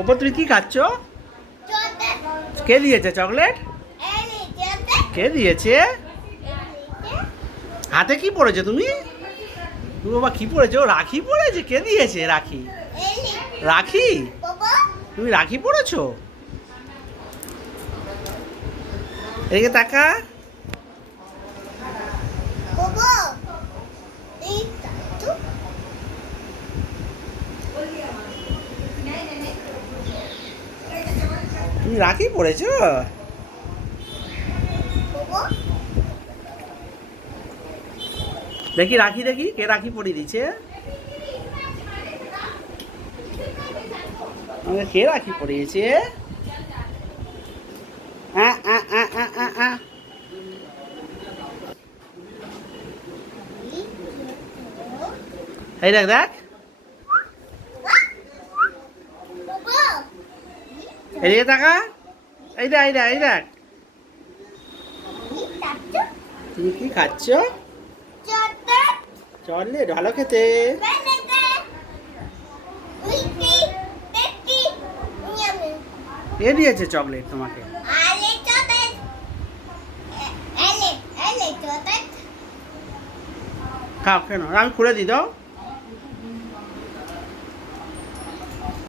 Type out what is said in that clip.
ওপর তুমি কি খাচ্ছ? কে দিয়েছে? চকলেট? কে দিয়েছে? হাতে কি পড়েছে তুমি? তুমি বাবা কি পড়েছো? রাখি পড়েছে? কে দিয়েছে রাখি? রাখি? তুমি রাখি পড়েছো? এদিকে তাকা। তুমি রাখি পড়েছো? দেখি রাখি দেখি। কে রাখি পরিয়ে দিচ্ছে? আমাকে কে রাখি পরিয়েছে। এই দেখ দেখ। এদিকে তাকা এই দেখ এই দেখ এই দেখ। তুমি কি খাচ্ছ? চকলেট, ভালো খেতে। কে দিয়েছে চকলেট তোমাকে? খাও কেন আমি খুলে দিই, দাও।